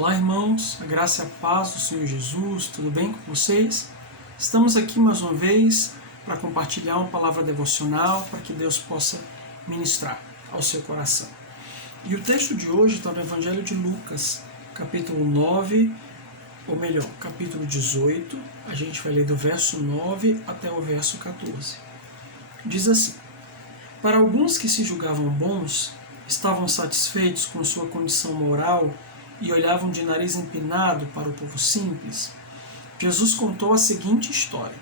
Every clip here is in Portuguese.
Olá, irmãos, a graça e a paz do Senhor Jesus, tudo bem com vocês? Estamos aqui mais uma vez para compartilhar uma palavra devocional para que Deus possa ministrar ao seu coração. E o texto de hoje está no Evangelho de Lucas, capítulo 9, ou melhor, capítulo 18, a gente vai ler do verso 9 até o verso 14. Diz assim: Para alguns que se julgavam bons, estavam satisfeitos com sua condição moral e olhavam de nariz empinado para o povo simples, Jesus contou a seguinte história.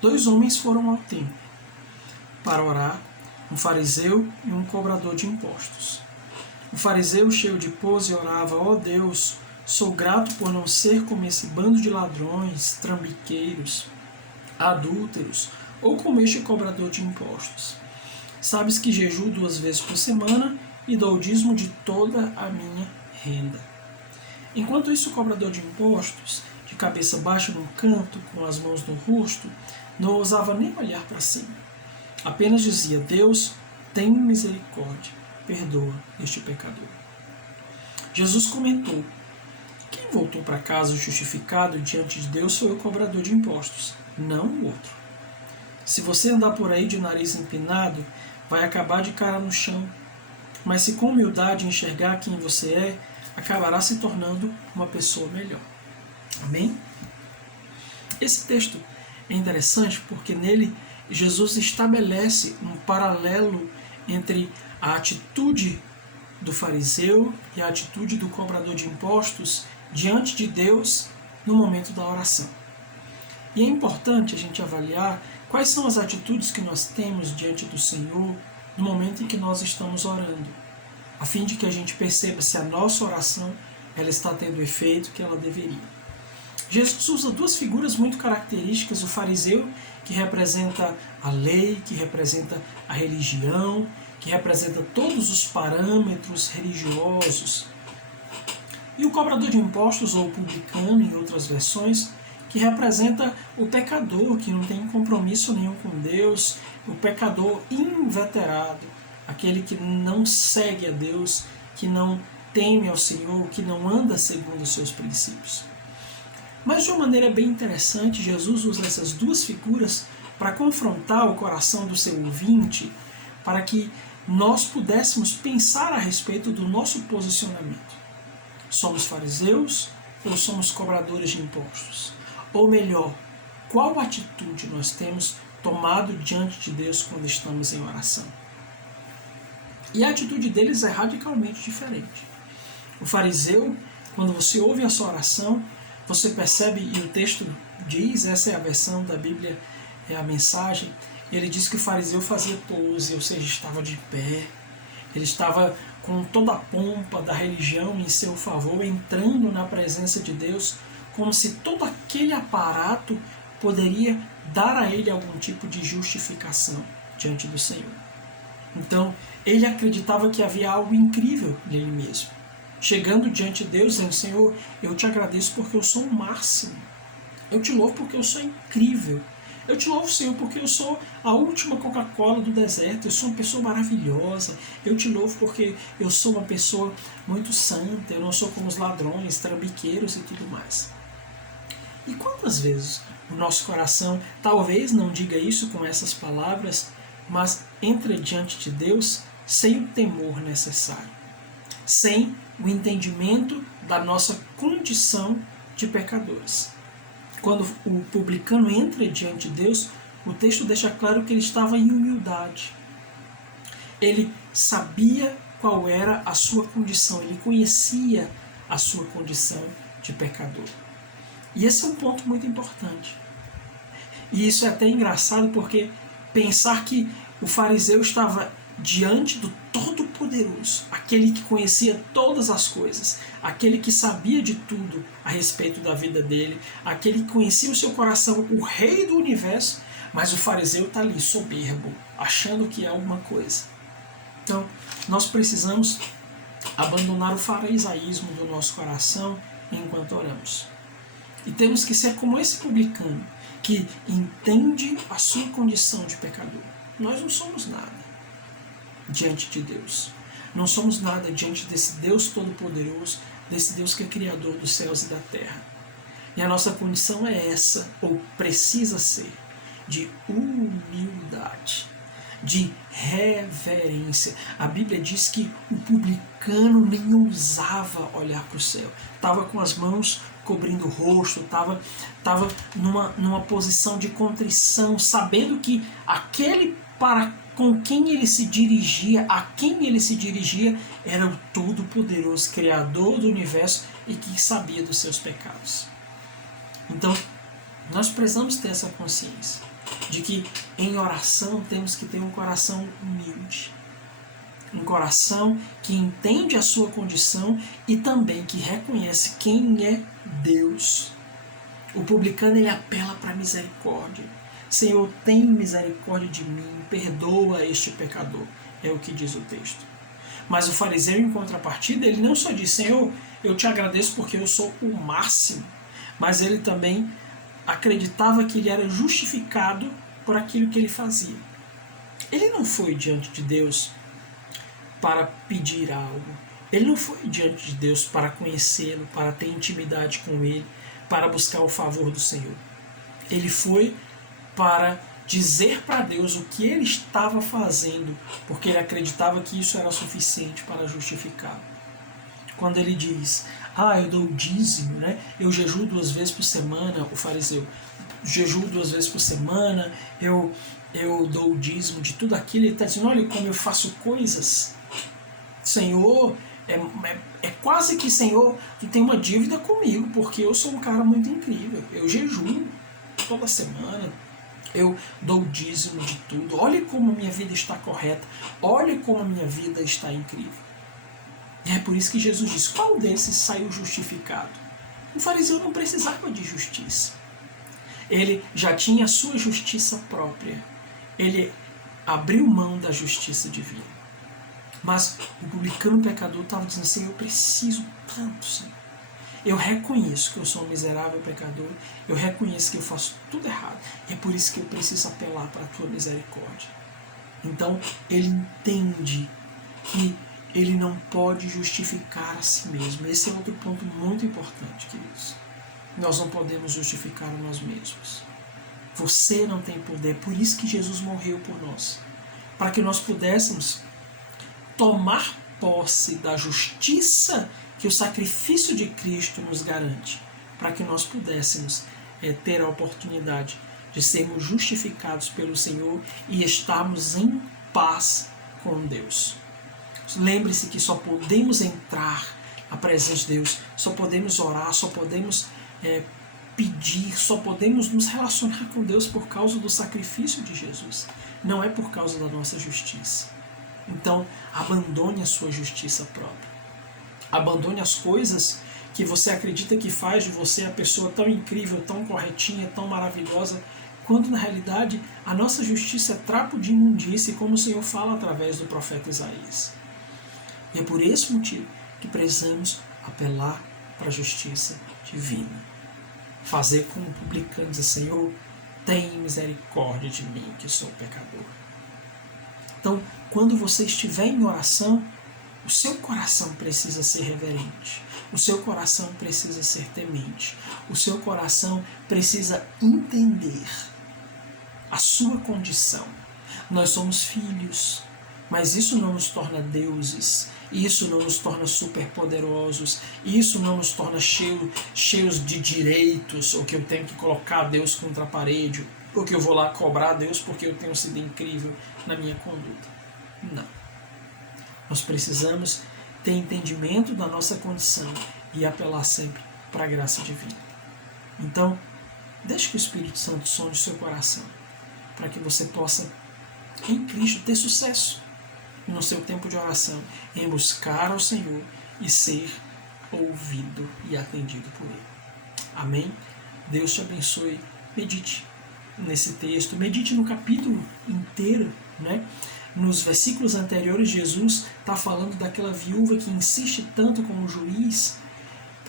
2 homens foram ao templo para orar, um fariseu e um cobrador de impostos. O fariseu, cheio de pose, orava: ó Deus, sou grato por não ser como esse bando de ladrões, trambiqueiros, adúlteros ou como este cobrador de impostos. Sabes que jejuo 2 vezes por semana e dou o dízimo de toda a minha renda. Enquanto isso, o cobrador de impostos, de cabeça baixa num canto, com as mãos no rosto, não ousava nem olhar para cima. Apenas dizia: Deus, tem misericórdia, perdoa este pecador. Jesus comentou: quem voltou para casa justificado diante de Deus foi o cobrador de impostos, não o outro. Se você andar por aí de nariz empinado, vai acabar de cara no chão. Mas se com humildade enxergar quem você é, acabará se tornando uma pessoa melhor. Amém? Esse texto é interessante porque nele Jesus estabelece um paralelo entre a atitude do fariseu e a atitude do cobrador de impostos diante de Deus no momento da oração. E é importante a gente avaliar quais são as atitudes que nós temos diante do Senhor no momento em que nós estamos orando, a fim de que a gente perceba se a nossa oração ela está tendo o efeito que ela deveria. Jesus usa 2 figuras muito características: o fariseu, que representa a lei, que representa a religião, que representa todos os parâmetros religiosos, e o cobrador de impostos, ou publicano em outras versões, que representa o pecador, que não tem compromisso nenhum com Deus, o pecador inveterado, aquele que não segue a Deus, que não teme ao Senhor, que não anda segundo os seus princípios. Mas de uma maneira bem interessante, Jesus usa essas 2 figuras para confrontar o coração do seu ouvinte, para que nós pudéssemos pensar a respeito do nosso posicionamento. Somos fariseus ou somos cobradores de impostos? Ou melhor, qual atitude nós temos tomado diante de Deus quando estamos em oração? E a atitude deles é radicalmente diferente. O fariseu, quando você ouve a sua oração, você percebe, e o texto diz, essa é a versão da Bíblia, é a mensagem, ele diz que o fariseu fazia pose, ou seja, estava de pé, ele estava com toda a pompa da religião em seu favor, entrando na presença de Deus, como se todo aquele aparato poderia dar a ele algum tipo de justificação diante do Senhor. Então, ele acreditava que havia algo incrível nele mesmo. Chegando diante de Deus, dizendo: Senhor, eu te agradeço porque eu sou o máximo. Eu te louvo porque eu sou incrível. Eu te louvo, Senhor, porque eu sou a última Coca-Cola do deserto. Eu sou uma pessoa maravilhosa. Eu te louvo porque eu sou uma pessoa muito santa. Eu não sou como os ladrões, trambiqueiros e tudo mais. E quantas vezes o nosso coração talvez não diga isso com essas palavras, mas entra diante de Deus sem o temor necessário, sem o entendimento da nossa condição de pecadores. Quando o publicano entra diante de Deus, o texto deixa claro que ele estava em humildade. Ele sabia qual era a sua condição, ele conhecia a sua condição de pecador. E esse é um ponto muito importante. E isso é até engraçado porque pensar que o fariseu estava diante do Todo-Poderoso, aquele que conhecia todas as coisas, aquele que sabia de tudo a respeito da vida dele, aquele que conhecia o seu coração, o rei do universo, mas o fariseu está ali, soberbo, achando que é alguma coisa. Então, nós precisamos abandonar o farisaísmo do nosso coração enquanto oramos. E temos que ser como esse publicano, que entende a sua condição de pecador. Nós não somos nada diante de Deus. Não somos nada diante desse Deus Todo-Poderoso, desse Deus que é Criador dos céus e da terra. E a nossa condição é essa, ou precisa ser, de humildade, de reverência. A Bíblia diz que o publicano nem ousava olhar para o céu. Estava com as mãos cobrindo o rosto, estava numa posição de contrição, sabendo que aquele com quem ele se dirigia, a quem ele se dirigia, era o Todo-Poderoso, Criador do universo e que sabia dos seus pecados. Então, nós precisamos ter essa consciência de que em oração temos que ter um coração humilde, um coração que entende a sua condição e também que reconhece quem é Deus. O publicano, ele apela para a misericórdia. Senhor, tem misericórdia de mim, perdoa este pecador, é o que diz o texto. Mas o fariseu, em contrapartida, ele não só diz, Senhor, eu te agradeço porque eu sou o máximo, mas ele também acreditava que ele era justificado por aquilo que ele fazia. Ele não foi diante de Deus para pedir algo. Ele não foi diante de Deus para conhecê-lo, para ter intimidade com ele, para buscar o favor do Senhor. Ele foi para dizer para Deus o que ele estava fazendo, porque ele acreditava que isso era suficiente para justificá-lo. Quando ele diz, eu dou o dízimo, né? Eu jejuo 2 vezes por semana, o fariseu, jejuo 2 vezes por semana, eu dou o dízimo de tudo aquilo, ele está dizendo, olha como eu faço coisas, Senhor, é quase que, Senhor, tu tem uma dívida comigo, porque eu sou um cara muito incrível, eu jejuo toda semana, eu dou o dízimo de tudo, olha como a minha vida está correta, olha como a minha vida está incrível. E é por isso que Jesus diz, qual desses saiu justificado? O fariseu não precisava de justiça. Ele já tinha a sua justiça própria. Ele abriu mão da justiça divina. Mas o publicano pecador estava dizendo assim, eu preciso tanto, Senhor. Eu reconheço que eu sou um miserável pecador, eu reconheço que eu faço tudo errado, e é por isso que eu preciso apelar para a tua misericórdia. Então, ele entende que ele não pode justificar a si mesmo. Esse é outro ponto muito importante, queridos. Nós não podemos justificar a nós mesmos. Você não tem poder, por isso que Jesus morreu por nós, para que nós pudéssemos tomar posse da justiça que o sacrifício de Cristo nos garante, para que nós pudéssemos ter a oportunidade de sermos justificados pelo Senhor e estarmos em paz com Deus. Lembre-se que só podemos entrar à presença de Deus, só podemos orar, só podemos pedir, só podemos nos relacionar com Deus por causa do sacrifício de Jesus, não é por causa da nossa justiça. Então, abandone a sua justiça própria. Abandone as coisas que você acredita que faz de você a pessoa tão incrível, tão corretinha, tão maravilhosa, quando na realidade a nossa justiça é trapo de imundície, como o Senhor fala através do profeta Isaías. E é por esse motivo que precisamos apelar para a justiça divina. Fazer como o publicano, dizer, Senhor, tem misericórdia de mim, que sou pecador. Então, quando você estiver em oração, o seu coração precisa ser reverente, o seu coração precisa ser temente, o seu coração precisa entender a sua condição. Nós somos filhos, mas isso não nos torna deuses, isso não nos torna superpoderosos, isso não nos torna cheios de direitos, ou que eu tenho que colocar Deus contra a parede, ou que eu vou lá cobrar Deus porque eu tenho sido incrível na minha conduta. Não. Nós precisamos ter entendimento da nossa condição e apelar sempre para a graça divina. Então, deixe que o Espírito Santo sonde o seu coração, para que você possa, em Cristo, ter sucesso no seu tempo de oração, em buscar ao Senhor e ser ouvido e atendido por Ele. Amém? Deus te abençoe. Medite nesse texto, medite no capítulo inteiro, né? Nos versículos anteriores, Jesus está falando daquela viúva que insiste tanto com o juiz,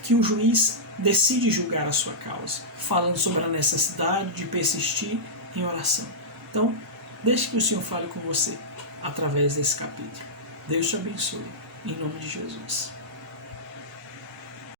que o juiz decide julgar a sua causa, falando sobre a necessidade de persistir em oração. Então, deixe que o Senhor fale com você através desse capítulo. Deus te abençoe. em nome de Jesus.